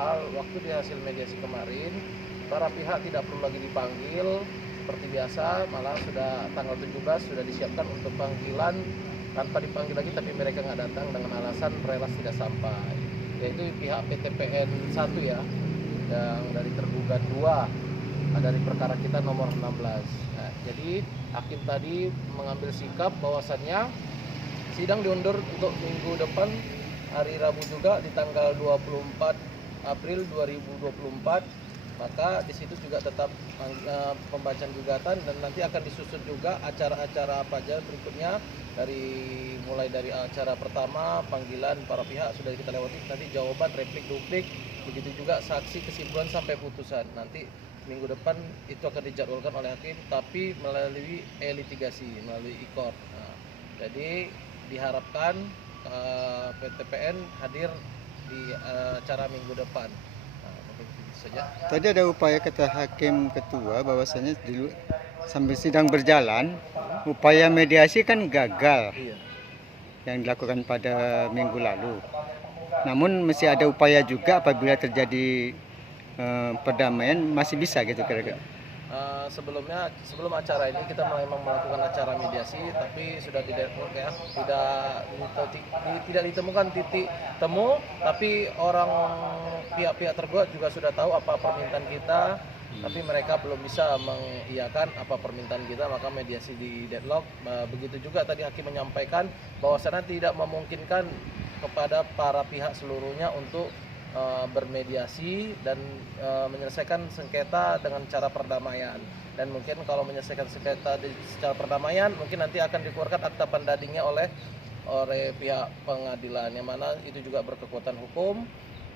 hal waktu di hasil mediasi kemarin para pihak tidak perlu lagi dipanggil seperti biasa, malah sudah tanggal 17 sudah disiapkan untuk panggilan tanpa dipanggil lagi, tapi mereka nggak datang dengan alasan relas tidak sampai, yaitu pihak PTPN 1 ya, yang dari tergugat 2 dari perkara kita nomor 16. Nah, jadi hakim tadi mengambil sikap bahwasannya sidang diundur untuk minggu depan hari Rabu juga di tanggal 24 April 2024. Maka di situ juga tetap pembacaan gugatan dan nanti akan disusun juga acara-acara apa aja berikutnya, mulai dari acara pertama panggilan para pihak sudah kita lewati, nanti jawaban, replik, duplik, begitu juga saksi, kesimpulan sampai putusan. Nanti minggu depan itu akan dijadwalkan oleh hakim, tapi melalui e-litigasi, melalui e-court. Nah, jadi diharapkan PTPN hadir di acara minggu depan. Saja. Tadi ada upaya kata hakim ketua bahwasanya sambil sidang berjalan, upaya mediasi kan gagal yang dilakukan pada minggu lalu. Namun masih ada upaya juga apabila terjadi perdamaian masih bisa gitu kira-kira. Sebelum acara ini kita memang melakukan acara mediasi, tapi sudah tidak ditemukan titik temu, tapi pihak-pihak tergugat juga sudah tahu apa permintaan kita, tapi mereka belum bisa mengiyakan apa permintaan kita, maka mediasi di deadlock. Begitu juga tadi hakim menyampaikan bahwasannya tidak memungkinkan kepada para pihak seluruhnya untuk bermediasi dan menyelesaikan sengketa dengan cara perdamaian, dan mungkin kalau menyelesaikan sengketa secara perdamaian mungkin nanti akan dikeluarkan akta bandingnya oleh pihak pengadilan, yang mana itu juga berkekuatan hukum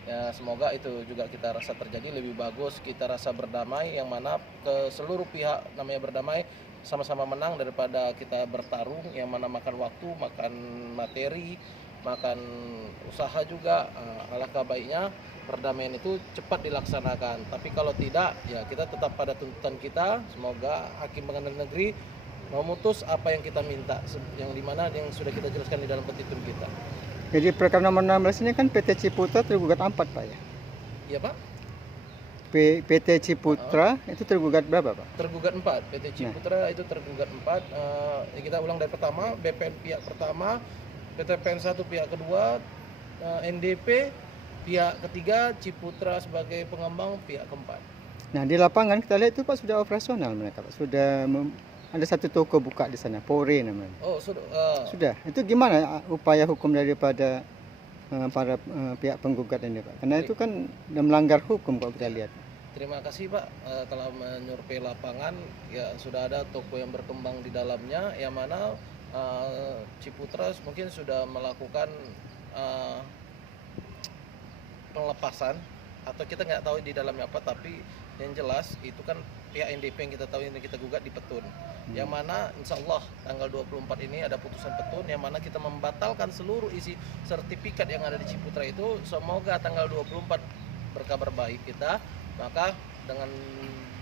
ya. Semoga itu juga kita rasa terjadi, lebih bagus kita rasa berdamai, yang mana ke seluruh pihak namanya berdamai sama-sama menang daripada kita bertarung yang mana makan waktu, makan materi, makan usaha juga. Alangkah baiknya perdamaian itu cepat dilaksanakan, tapi kalau tidak ya kita tetap pada tuntutan kita. Semoga hakim pengadilan negeri memutus apa yang kita minta, yang dimana yang sudah kita jelaskan di dalam petitum kita. Jadi perkara nomor 16 ini kan PT Ciputra tergugat 4 Pak ya? Iya Pak? PT Ciputra itu tergugat berapa Pak? Tergugat 4, PT Ciputra itu tergugat 4. Kita ulang dari pertama, BPN pihak pertama, PTPN 1 pihak kedua, NDP pihak ketiga, Ciputra sebagai pengembang pihak keempat. Nah di lapangan kita lihat itu Pak sudah operasional mereka Pak, sudah ada satu toko buka di sana, Pore namanya. Oh sudah. Sudah. Itu gimana upaya hukum daripada para pihak penggugat ini Pak? Karena itu kan sudah melanggar hukum kalau kita lihat. Terima kasih Pak telah menyurvei lapangan. Ya sudah ada toko yang berkembang di dalamnya, yang mana Ciputra mungkin sudah melakukan pelepasan, atau kita nggak tahu di dalamnya apa, tapi yang jelas itu kan pihak NDP yang kita tahu ini kita gugat di petun, yang mana insya Allah tanggal 24 ini ada putusan petun yang mana kita membatalkan seluruh isi sertifikat yang ada di Ciputra itu. Semoga tanggal 24 berkabar baik kita, maka dengan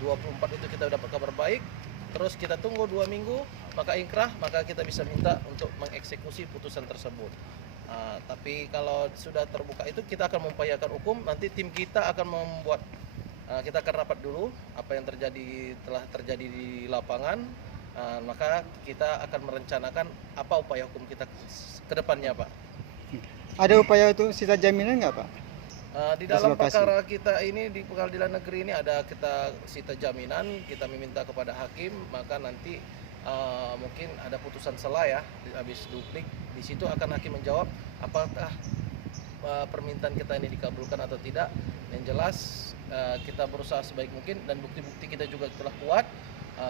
24 itu kita dapat kabar baik. Terus kita tunggu 2 minggu, maka inkrah, maka kita bisa minta untuk mengeksekusi putusan tersebut. Tapi kalau sudah terbuka itu kita akan mengupayakan hukum. Nanti tim kita akan membuat, kita akan rapat dulu apa yang telah terjadi di lapangan. Maka kita akan merencanakan apa upaya hukum kita ke depannya Pak. Ada upaya untuk sita jaminan nggak Pak? Di dalam perkara kita ini di pengadilan negeri ini ada kita sita jaminan, kita meminta kepada hakim, maka nanti mungkin ada putusan sela ya, habis duplik, di situ akan hakim menjawab apakah permintaan kita ini dikabulkan atau tidak. Yang jelas kita berusaha sebaik mungkin dan bukti-bukti kita juga telah kuat.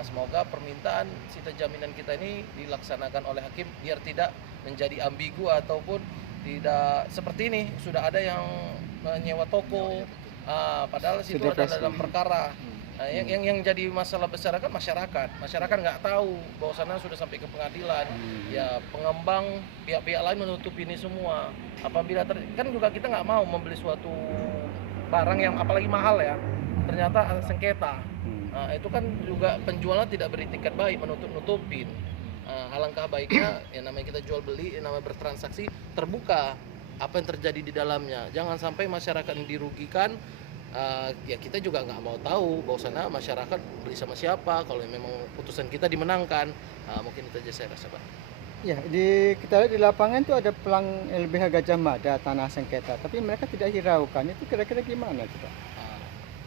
Semoga permintaan sita jaminan kita ini dilaksanakan oleh hakim biar tidak menjadi ambigu ataupun tidak seperti ini. Sudah ada yang menyewa toko, padahal situ ada dalam perkara. Yang jadi masalah besar kan masyarakat nggak tahu bahwasannya sudah sampai ke pengadilan. Ya pengembang pihak-pihak lain menutup ini semua. Apabila kan juga kita nggak mau membeli suatu barang yang apalagi mahal ya, ternyata sengketa. Itu kan juga penjualnya tidak beritikat baik, menutup-nutupin. Alangkah baiknya yang namanya kita jual beli, yang namanya bertransaksi terbuka. apa yang terjadi di dalamnya. Jangan sampai masyarakat yang dirugikan. Ya kita juga nggak mau tahu bahwasanya masyarakat beli sama siapa. Kalau memang putusan kita dimenangkan, mungkin itu aja saya rasa, Pak. Ya, kita lihat di lapangan tuh ada pelang LBH Gajah Mada tanah sengketa, tapi mereka tidak hiraukan. Itu kira-kira gimana tuh, Pak?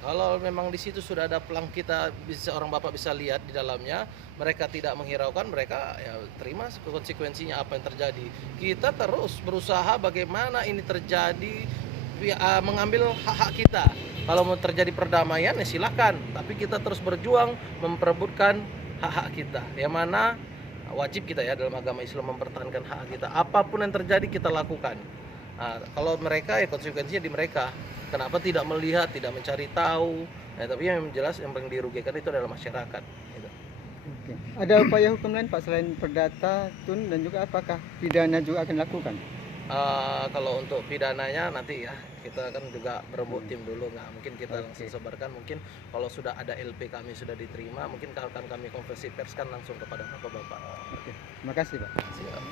Kalau memang di situ sudah ada pelang, kita bisa, orang Bapak bisa lihat di dalamnya, mereka tidak menghiraukan, mereka ya terima konsekuensinya apa yang terjadi. Kita terus berusaha bagaimana ini terjadi, mengambil hak-hak kita. Kalau mau terjadi perdamaian ya silakan, tapi kita terus berjuang memperebutkan hak-hak kita. Yang mana wajib kita ya dalam agama Islam mempertahankan hak kita. Apapun yang terjadi kita lakukan. Kalau mereka ya konsekuensinya di mereka. Kenapa tidak melihat, tidak mencari tahu? Tapi yang jelas yang paling dirugikan itu adalah masyarakat. Gitu. Oke. Ada upaya hukum lain Pak selain perdata, tun, dan juga apakah pidana juga akan lakukan? Kalau untuk pidananya nanti ya kita kan juga berebut tim dulu, nggak mungkin kita langsung sebarkan. Mungkin kalau sudah ada LP kami sudah diterima, mungkin akan kami konversi pers kan langsung kepada bapak-bapak. Oke. Terima kasih Pak. Siap.